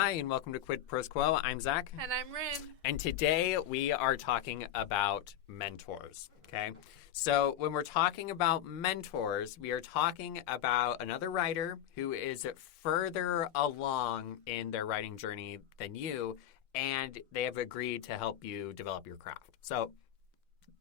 Hi, and welcome to Quid Pros Quo. I'm Zach. And I'm Rin. And today we are talking about mentors, okay? So when we're talking about mentors, we are talking about another writer who is further along in their writing journey than you, and they have agreed to help you develop your craft. So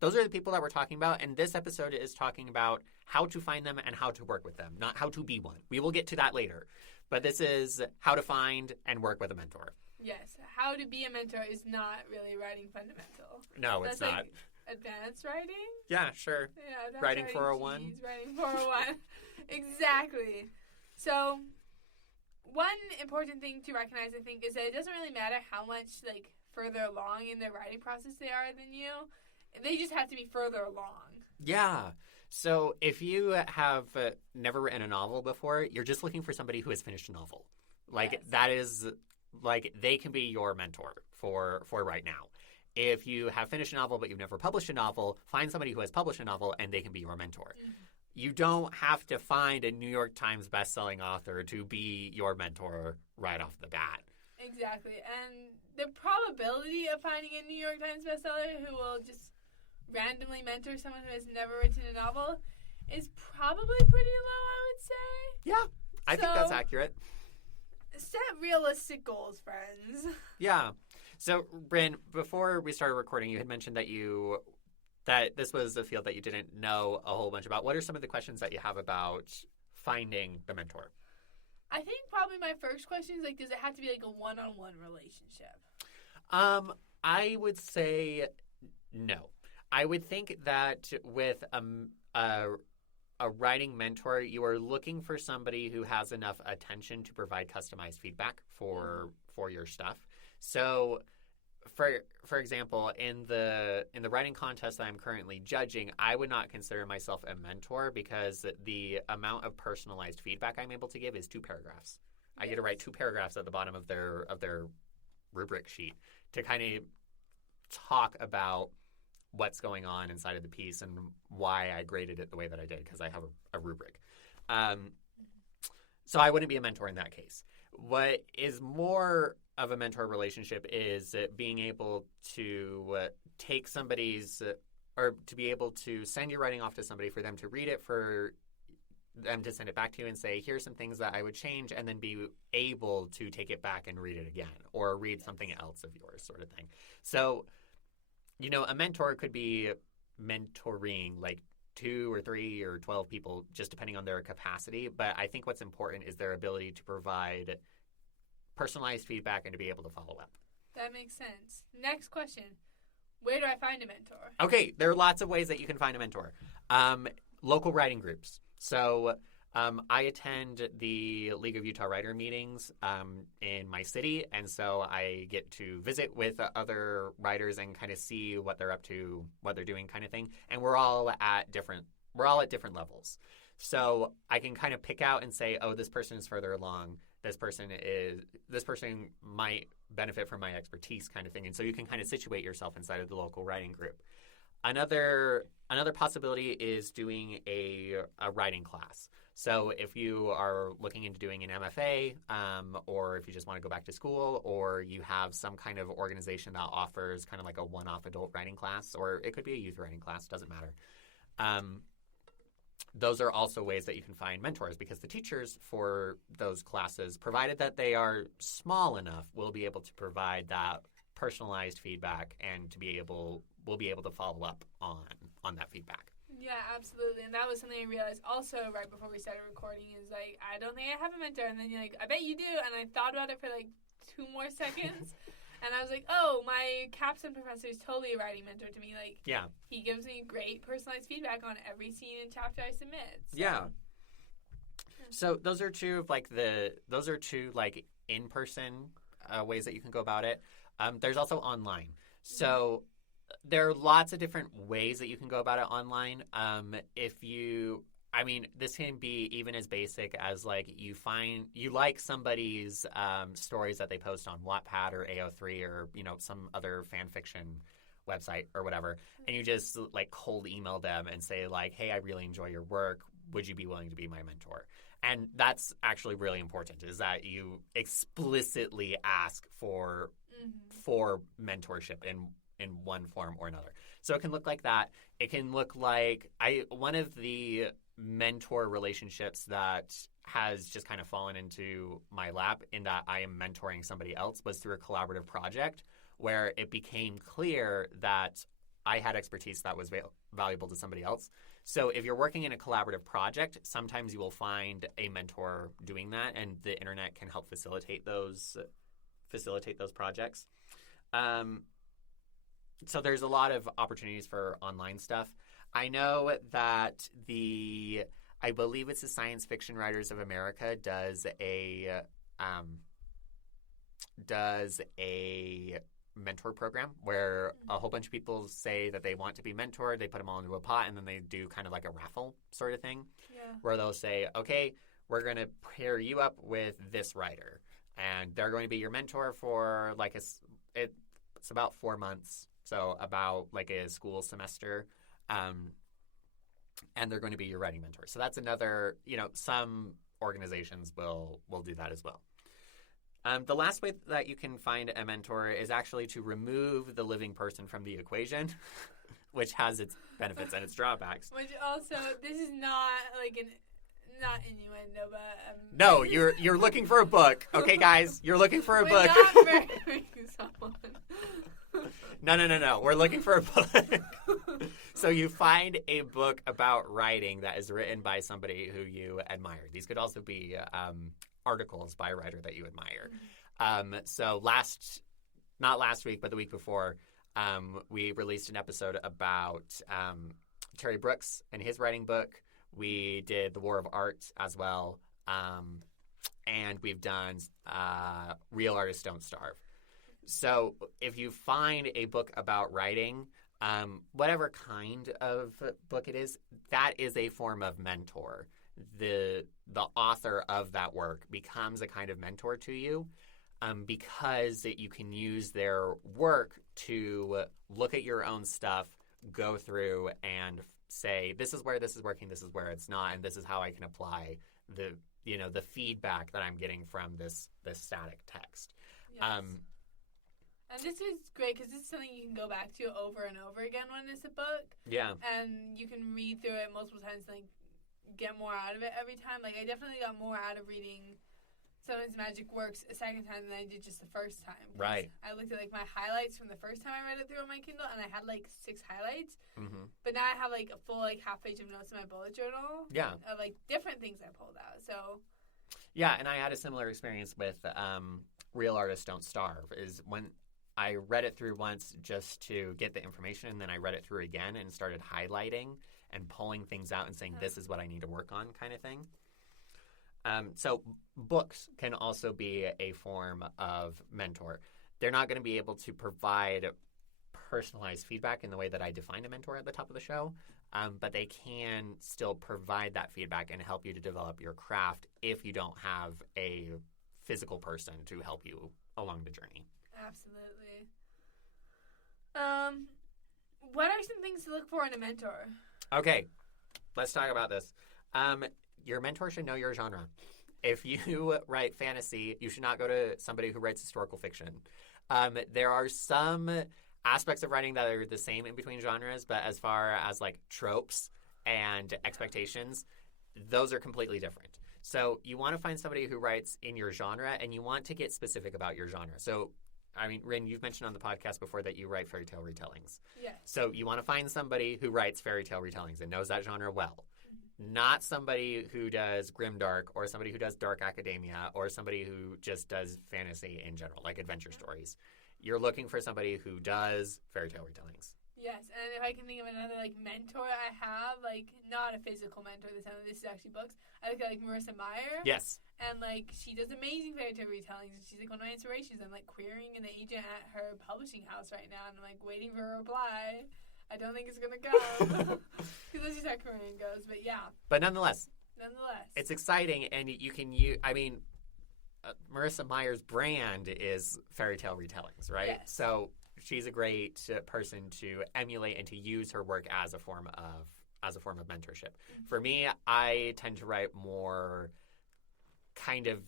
those are the people that we're talking about, and this episode is talking about how to find them and how to work with them, not how to be one. We will get to that later. But this is how to find and work with a mentor. Yes, how to be a mentor is not really writing fundamental. No, it's not. Like advanced writing? Yeah, sure. Yeah, writing 401. Geez, writing 401. Exactly. So, one important thing to recognize, I think, is that it doesn't really matter how much further along in their writing process they are than you. They just have to be further along. Yeah. So if you have never written a novel before, you're just looking for somebody who has finished a novel. Yes. That is, they can be your mentor for right now. If you have finished a novel but you've never published a novel, find somebody who has published a novel and they can be your mentor. Mm-hmm. You don't have to find a New York Times bestselling author to be your mentor right off the bat. Exactly. And the probability of finding a New York Times bestseller who will just randomly mentor someone who has never written a novel is probably pretty low, I would say. Yeah, I think that's accurate. Set realistic goals, friends. Yeah. So, Bryn, before we started recording, you had mentioned that this was a field that you didn't know a whole bunch about. What are some of the questions that you have about finding the mentor? I think probably my first question is, does it have to be a one-on-one relationship? I would say no. I would think that with a writing mentor, you are looking for somebody who has enough attention to provide customized feedback for your stuff. So, for example, in the writing contest that I'm currently judging, I would not consider myself a mentor because the amount of personalized feedback I'm able to give is 2 paragraphs. I get to write 2 paragraphs at the bottom of their rubric sheet to kind of talk about what's going on inside of the piece and why I graded it the way that I did because I have a rubric. So I wouldn't be a mentor in that case. What is more of a mentor relationship is being able to take somebody's or to be able to send your writing off to somebody for them to read it, for them to send it back to you and say, here's some things that I would change, and then be able to take it back and read it again or read something else of yours sort of thing. So a mentor could be mentoring 2 or 3 or 12 people, just depending on their capacity. But I think what's important is their ability to provide personalized feedback and to be able to follow up. That makes sense. Next question. Where do I find a mentor? Okay, there are lots of ways that you can find a mentor. Local writing groups. So I attend the League of Utah Writer meetings in my city, and so I get to visit with other writers and kind of see what they're up to, what they're doing, kind of thing. And we're all at different levels. So I can kind of pick out and say, oh, this person is further along. This person might benefit from my expertise, kind of thing. And so you can kind of situate yourself inside of the local writing group. Another possibility is doing a writing class. So if you are looking into doing an MFA, or if you just want to go back to school, or you have some kind of organization that offers kind of like a one-off adult writing class, or it could be a youth writing class, doesn't matter. Those are also ways that you can find mentors, because the teachers for those classes, provided that they are small enough, will be able to provide that personalized feedback and will be able to follow up on that feedback. Yeah, absolutely. And that was something I realized also right before we started recording is I don't think I have a mentor. And then you're like, I bet you do. And I thought about it for 2 more seconds. And I was like, oh, my capstone professor is totally a writing mentor to me. Yeah. He gives me great personalized feedback on every scene and chapter I submit. So. Yeah. So those are two in-person ways that you can go about it. There's also online. So there are lots of different ways that you can go about it online. This can be even as basic as you like somebody's stories that they post on Wattpad or AO3 or some other fan fiction website or whatever, and you just cold email them and say hey, I really enjoy your work. Would you be willing to be my mentor? And that's actually really important, is that you explicitly ask for mentorship in one form or another. So it can look like that. It can look like one of the mentor relationships that has just kind of fallen into my lap in that I am mentoring somebody else was through a collaborative project where it became clear that I had expertise that was valuable to somebody else. So if you're working in a collaborative project, sometimes you will find a mentor doing that, and the internet can help facilitate those projects. So there's a lot of opportunities for online stuff. I know that I believe it's the Science Fiction Writers of America does a mentor program where a whole bunch of people say that they want to be mentored. They put them all into a pot, and then they do kind of like a raffle sort of thing where they'll say, okay, we're going to pair you up with this writer, and they're going to be your mentor for like it's about 4 months, so about like a school semester, and they're going to be your writing mentor. So that's another, some organizations will do that as well. The last way that you can find a mentor is actually to remove the living person from the equation, which has its benefits and its drawbacks. Which also, this is not like not innuendo, but no, you're looking for a book, okay, guys? You're looking for a book. Not marrying someone. No. We're looking for a book. So you find a book about writing that is written by somebody who you admire. These could also be articles by a writer that you admire. So not last week, but the week before, we released an episode about Terry Brooks and his writing book. We did The War of Art as well. And we've done Real Artists Don't Starve. So if you find a book about writing, whatever kind of book it is, that is a form of mentor. The author of that work becomes a kind of mentor to you because you can use their work to look at your own stuff, go through and say, this is where this is working, this is where it's not, and this is how I can apply the feedback that I'm getting from this static text. Yes. And this is great because this is something you can go back to over and over again when it's a book. Yeah. And you can read through it multiple times, like, get more out of it every time. Like, I definitely got more out of reading Sometimes Magic Works a second time than I did just the first time. Right. I looked at, like, my highlights from the first time I read it through on my Kindle, and I had, like, 6 highlights. Mm-hmm. But now I have, like, a full, like, half page of notes in my bullet journal. Yeah. Of, like, different things I pulled out. So. Yeah, and I had a similar experience with Real Artists Don't Starve, is when I read it through once just to get the information, and then I read it through again and started highlighting and pulling things out and saying, this is what I need to work on, kind of thing. So books can also be a form of mentor. They're not going to be able to provide personalized feedback in the way that I defined a mentor at the top of the show, but they can still provide that feedback and help you to develop your craft if you don't have a physical person to help you along the journey. Absolutely. What are some things to look for in a mentor? Okay, let's talk about this. Your mentor should know your genre. If you write fantasy, you should not go to somebody who writes historical fiction. There are some aspects of writing that are the same in between genres, but as far as like tropes and expectations, those are completely different. So you want to find somebody who writes in your genre, and you want to get specific about your genre. So, I mean, Rin, you've mentioned on the podcast before that you write fairy tale retellings. Yes. So you want to find somebody who writes fairy tale retellings and knows that genre well. Not somebody who does grimdark or somebody who does dark academia or somebody who just does fantasy in general, like adventure stories. You're looking for somebody who does fairy tale retellings. Yes, and if I can think of another, like, mentor I have, like, not a physical mentor this time, this is actually books. I look at, like, Marissa Meyer. Yes. And, like, she does amazing fairy tale retellings, and she's, like, one of my inspirations. I'm, like, querying an agent at her publishing house right now, and I'm, like, waiting for a reply. I don't think it's going to go. Because that's just how Korean goes, but yeah. But nonetheless. It's exciting, and you can Marissa Meyer's brand is fairy tale retellings, right? Yes. So she's a great person to emulate and to use her work as a form of mentorship. Mm-hmm. For me, I tend to write more kind of,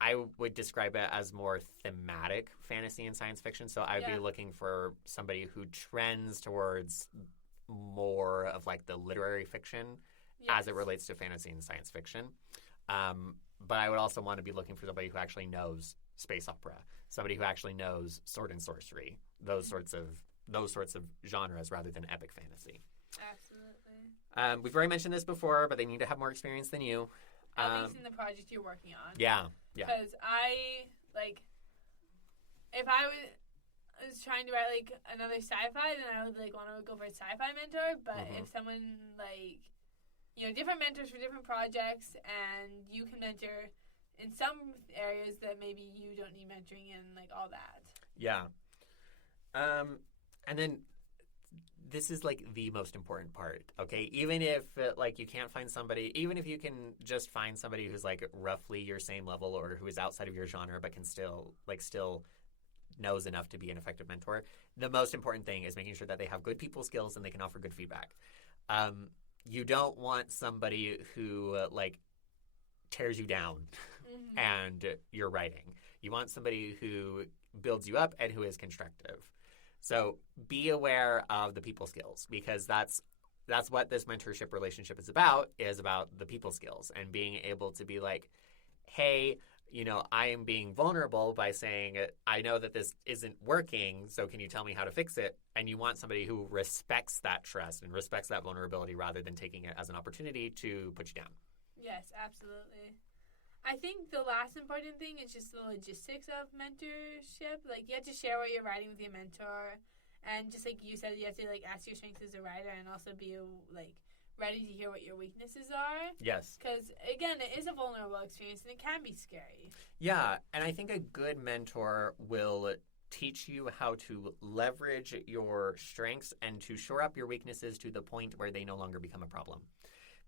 I would describe it as more thematic fantasy and science fiction. So I would be looking for somebody who trends towards more of like the literary fiction as it relates to fantasy and science fiction. But I would also want to be looking for somebody who actually knows space opera, somebody who actually knows sword and sorcery, those sorts of genres rather than epic fantasy. Absolutely. We've already mentioned this before, but they need to have more experience than you. At least in the project you're working on. Yeah. Because if I was trying to write like another sci-fi, then I would like want to go for a sci-fi mentor. But if someone like, different mentors for different projects, and you can mentor in some areas that maybe you don't need mentoring in, like all that. Yeah. And then this is like the most important part, okay? Even if like you can't find somebody, even if you can just find somebody who's like roughly your same level or who is outside of your genre but can still knows enough to be an effective mentor, the most important thing is making sure that they have good people skills and they can offer good feedback. You don't want somebody who like tears you down and you're writing. You want somebody who builds you up and who is constructive. So be aware of the people skills, because that's what this mentorship relationship is about the people skills and being able to be like, hey, I am being vulnerable by saying, I know that this isn't working, so can you tell me how to fix it? And you want somebody who respects that trust and respects that vulnerability rather than taking it as an opportunity to put you down. Yes, absolutely. I think the last important thing is just the logistics of mentorship. Like, you have to share what you're writing with your mentor. And just like you said, you have to like ask your strengths as a writer and also be like ready to hear what your weaknesses are. Yes. Because, again, it is a vulnerable experience and it can be scary. Yeah, and I think a good mentor will teach you how to leverage your strengths and to shore up your weaknesses to the point where they no longer become a problem.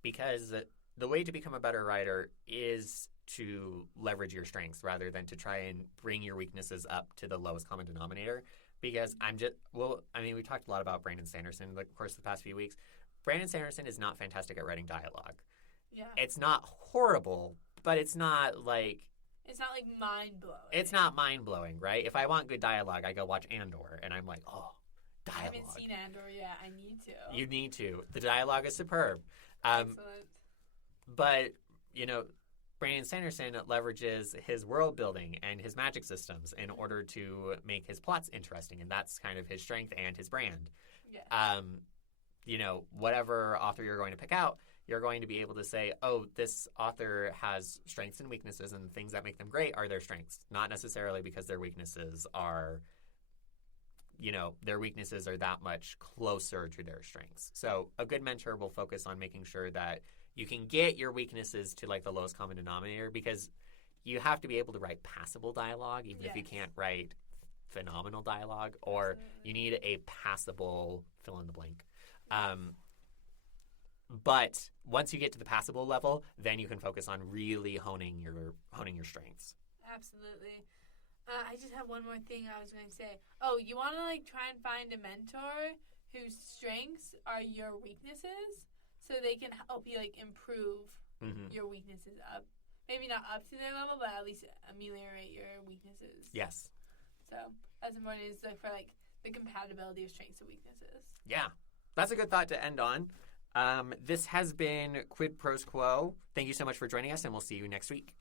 Because the way to become a better writer is to leverage your strengths rather than to try and bring your weaknesses up to the lowest common denominator. Because we talked a lot about Brandon Sanderson, like, of course, the past few weeks. Brandon Sanderson is not fantastic at writing dialogue. Yeah. It's not horrible, but it's not like... It's not like mind-blowing. It's not mind-blowing, right? If I want good dialogue, I go watch Andor, and I'm like, oh, dialogue. I haven't seen Andor yet. I need to. You need to. The dialogue is superb. Excellent. But, Brandon Sanderson leverages his world building and his magic systems in order to make his plots interesting, and that's kind of his strength and his brand. Yeah. Whatever author you're going to pick out, you're going to be able to say, oh, this author has strengths and weaknesses, and the things that make them great are their strengths, not necessarily because their weaknesses are that much closer to their strengths. So a good mentor will focus on making sure that you can get your weaknesses to like the lowest common denominator, because you have to be able to write passable dialogue, even if you can't write phenomenal dialogue, or you need a passable fill in the blank. But once you get to the passable level, then you can focus on really honing your strengths. Absolutely. I just have one more thing I was going to say. Oh, you want to like try and find a mentor whose strengths are your weaknesses, so they can help you like improve your weaknesses up. Maybe not up to their level, but at least ameliorate your weaknesses. Yes. So that's important, is like for like the compatibility of strengths and weaknesses. Yeah, that's a good thought to end on. This has been Quid Pros Quo. Thank you so much for joining us, and we'll see you next week.